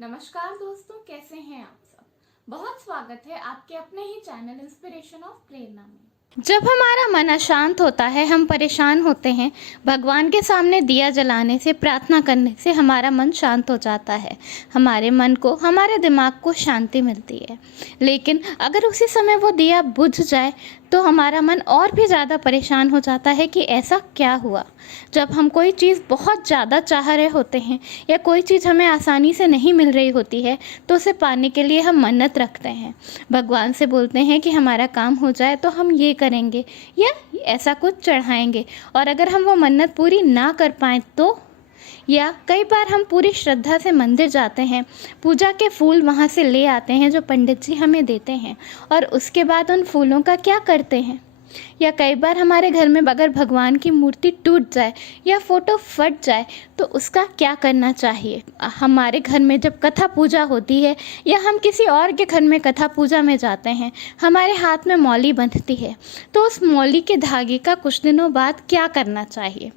नमस्कार दोस्तों, कैसे हैं आप सब। बहुत स्वागत है आपके अपने ही चैनल इंस्पिरेशन ऑफ प्रेरणा में। जब हमारा मन अशांत होता है, हम परेशान होते हैं, भगवान के सामने दिया जलाने से, प्रार्थना करने से हमारा मन शांत हो जाता है। हमारे मन को, हमारे दिमाग को शांति मिलती है। लेकिन अगर उसी समय वो दिया बुझ जाए तो हमारा मन और भी ज़्यादा परेशान हो जाता है कि ऐसा क्या हुआ। जब हम कोई चीज़ बहुत ज़्यादा चाह रहे होते हैं या कोई चीज़ हमें आसानी से नहीं मिल रही होती है तो उसे पाने के लिए हम मन्नत रखते हैं, भगवान से बोलते हैं कि हमारा काम हो जाए तो हम ये करेंगे या ऐसा कुछ चढ़ाएंगे। और अगर हम वो मन्नत पूरी ना कर पाएँ तो, या कई बार हम पूरी श्रद्धा से मंदिर जाते हैं, पूजा के फूल वहाँ से ले आते हैं जो पंडित जी हमें देते हैं, और उसके बाद उन फूलों का क्या करते हैं। या कई बार हमारे घर में अगर भगवान की मूर्ति टूट जाए या फोटो फट जाए तो उसका क्या करना चाहिए। हमारे घर में जब कथा पूजा होती है या हम किसी और के घर में कथा पूजा में जाते हैं, हमारे हाथ में मौली बंधती है, तो उस मौली के धागे का कुछ दिनों बाद क्या करना चाहिए।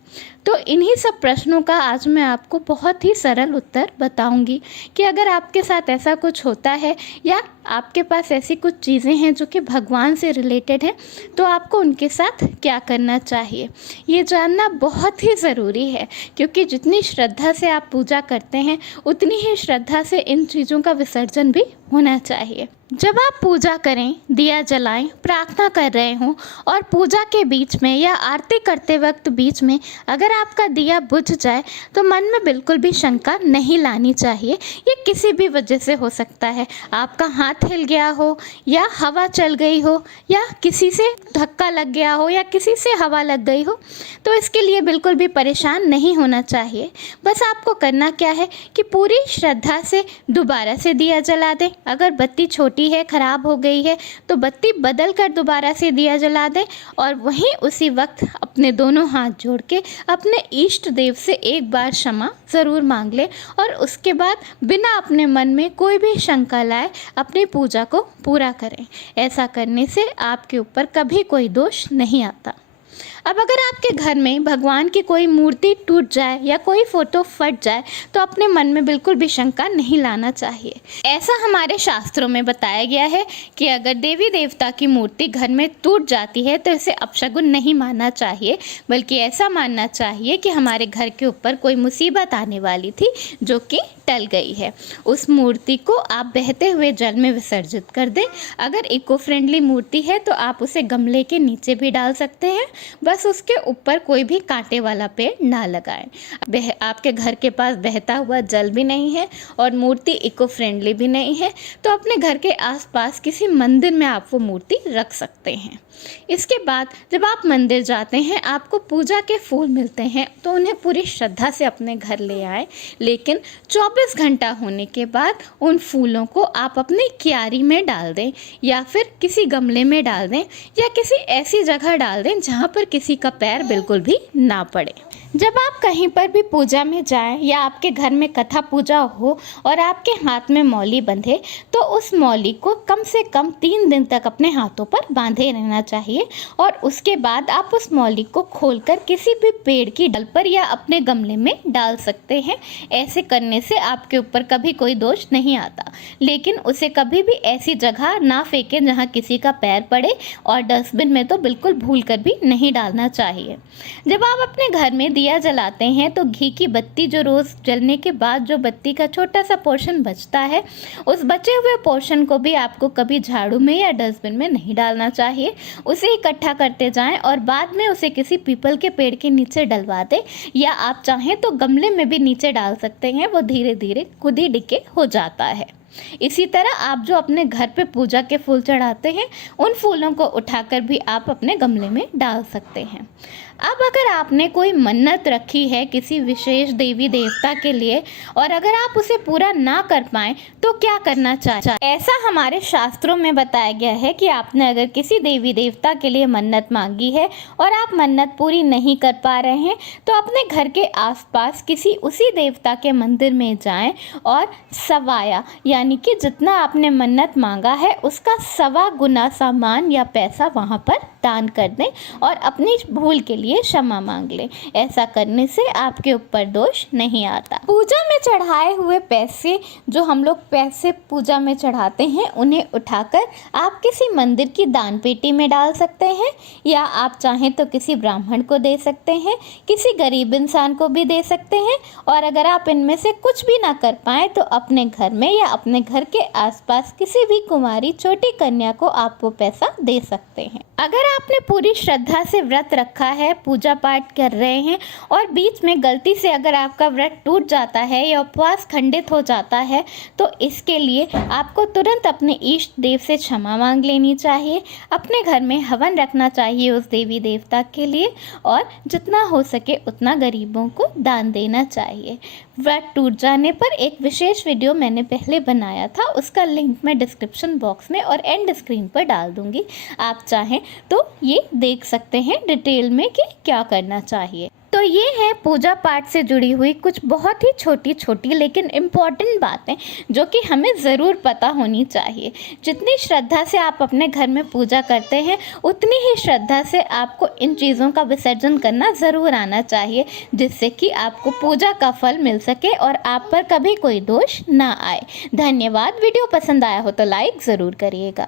तो इन्हीं सब प्रश्नों का आज मैं आपको बहुत ही सरल उत्तर बताऊंगी कि अगर आपके साथ ऐसा कुछ होता है या आपके पास ऐसी कुछ चीज़ें हैं जो कि भगवान से रिलेटेड हैं, तो आपको उनके साथ क्या करना चाहिए। ये जानना बहुत ही ज़रूरी है, क्योंकि जितनी श्रद्धा से आप पूजा करते हैं उतनी ही श्रद्धा से इन चीज़ों का विसर्जन भी होना चाहिए। जब आप पूजा करें, दिया जलाएं, प्रार्थना कर रहे हों और पूजा के बीच में या आरती करते वक्त बीच में अगर आपका दिया बुझ जाए तो मन में बिल्कुल भी शंका नहीं लानी चाहिए। ये किसी भी वजह से हो सकता है, आपका हाथ हिल गया हो या हवा चल गई हो या किसी से धक्का लग गया हो या किसी से हवा लग गई हो, तो इसके लिए बिल्कुल भी परेशान नहीं होना चाहिए। बस आपको करना क्या है कि पूरी श्रद्धा से दोबारा से दिया जला दें। अगर बत्ती छोटी है, खराब हो गई है, तो बत्ती बदल कर दोबारा से दिया जला दें और वहीं उसी वक्त अपने दोनों हाथ जोड़ के अपने इष्ट देव से एक बार क्षमा ज़रूर मांग लें और उसके बाद बिना अपने मन में कोई भी शंका लाए अपनी पूजा को पूरा करें। ऐसा करने से आपके ऊपर कभी कोई दोष नहीं आता। अब अगर आपके घर में भगवान की कोई मूर्ति टूट जाए या कोई फोटो फट जाए तो अपने मन में बिल्कुल भी शंका नहीं लाना चाहिए। ऐसा हमारे शास्त्रों में बताया गया है कि अगर देवी देवता की मूर्ति घर में टूट जाती है तो इसे अपशगुन नहीं मानना चाहिए, बल्कि ऐसा मानना चाहिए कि हमारे घर के ऊपर कोई मुसीबत आने वाली थी जो कि टल गई है। उस मूर्ति को आप बहते हुए जल में विसर्जित कर दें। अगर इको फ्रेंडली मूर्ति है तो आप उसे गमले के नीचे भी डाल सकते हैं, बस उसके ऊपर कोई भी कांटे वाला पेड़ ना लगाएं। आपके घर के पास बहता हुआ जल भी नहीं है और मूर्ति इको फ्रेंडली भी नहीं है तो अपने घर के आसपास किसी मंदिर में आप वो मूर्ति रख सकते हैं। इसके बाद जब आप मंदिर जाते हैं, आपको पूजा के फूल मिलते हैं तो उन्हें पूरी श्रद्धा से अपने घर ले आए, लेकिन 24 घंटा होने के बाद उन फूलों को आप अपनी क्यारी में डाल दें या फिर किसी गमले में डाल दें या किसी ऐसी जगह डाल दें जहाँ पर किसी का पैर बिल्कुल भी ना पड़े। जब आप कहीं पर भी पूजा में जाएं या आपके घर में कथा पूजा हो और आपके हाथ में मौली बंधे तो उस मौली को कम से कम 3 दिन तक अपने हाथों पर बांधे रहना चाहिए और उसके बाद आप उस मौली को खोलकर किसी भी पेड़ की डल पर या अपने गमले में डाल सकते हैं। ऐसे करने से आपके ऊपर कभी कोई दोष नहीं आता, लेकिन उसे कभी भी ऐसी जगह ना फेंकें जहाँ किसी का पैर पड़े और डस्टबिन में तो बिल्कुल भूल कर भी नहीं डालना चाहिए। जब आप अपने घर में दिया जलाते हैं तो घी की बत्ती जो रोज़ जलने के बाद जो बत्ती का छोटा सा पोर्शन बचता है, उस बचे हुए पोर्शन को भी आपको कभी झाड़ू में या डस्टबिन में नहीं डालना चाहिए। उसे इकट्ठा करते जाएं और बाद में उसे किसी पीपल के पेड़ के नीचे डलवा दें या आप चाहें तो गमले में भी नीचे डाल सकते हैं, वो धीरे धीरे खुद ही डिके हो जाता है। इसी तरह आप जो अपने घर पे पूजा के फूल चढ़ाते हैं, उन फूलों को उठाकर भी आप अपने गमले में डाल सकते हैं। अब अगर आपने कोई मन्नत रखी है किसी विशेष देवी देवता के लिए और अगर आप उसे पूरा ना कर पाएं तो क्या करना चाहिए। ऐसा हमारे शास्त्रों में बताया गया है कि आपने अगर किसी देवी देवता के लिए मन्नत मांगी है और आप मन्नत पूरी नहीं कर पा रहे हैं तो अपने घर के आसपास किसी उसी देवता के मंदिर में जाएं और सवाया यानी यानी कि जितना आपने मन्नत मांगा है उसका 1.25 गुना सामान या पैसा वहाँ पर दान कर दें और अपनी भूल के लिए क्षमा मांग लें। ऐसा करने से आपके ऊपर दोष नहीं आता। पूजा में चढ़ाए हुए पैसे, जो हम लोग पैसे पूजा में चढ़ाते हैं, उन्हें उठाकर आप किसी मंदिर की दान पेटी में डाल सकते हैं या आप चाहें तो किसी ब्राह्मण को दे सकते हैं, किसी गरीब इंसान को भी दे सकते हैं। और अगर आप इनमें से कुछ भी ना कर पाएँ तो अपने घर में या अपने घर के आसपास किसी भी कुंवारी छोटी कन्या को आप वो पैसा दे सकते हैं। अगर आपने पूरी श्रद्धा से व्रत रखा है, पूजा पाठ कर रहे हैं और बीच में गलती से अगर आपका व्रत टूट जाता है या उपवास खंडित हो जाता है तो इसके लिए आपको तुरंत अपने इष्ट देव से क्षमा मांग लेनी चाहिए। अपने घर में हवन रखना चाहिए उस देवी देवता के लिए और जितना हो सके उतना गरीबों को दान देना चाहिए। व्रत टूट जाने पर एक विशेष वीडियो मैंने पहले बनाया था, उसका लिंक मैं डिस्क्रिप्शन बॉक्स में और एंड स्क्रीन पर डाल दूंगी। आप चाहें तो ये देख सकते हैं डिटेल में कि क्या करना चाहिए। तो ये है पूजा पाठ से जुड़ी हुई कुछ बहुत ही छोटी छोटी लेकिन इम्पॉर्टेंट बातें जो कि हमें ज़रूर पता होनी चाहिए। जितनी श्रद्धा से आप अपने घर में पूजा करते हैं उतनी ही श्रद्धा से आपको इन चीज़ों का विसर्जन करना ज़रूर आना चाहिए, जिससे कि आपको पूजा का फल मिल सके और आप पर कभी कोई दोष ना आए। धन्यवाद। वीडियो पसंद आया हो तो लाइक ज़रूर करिएगा।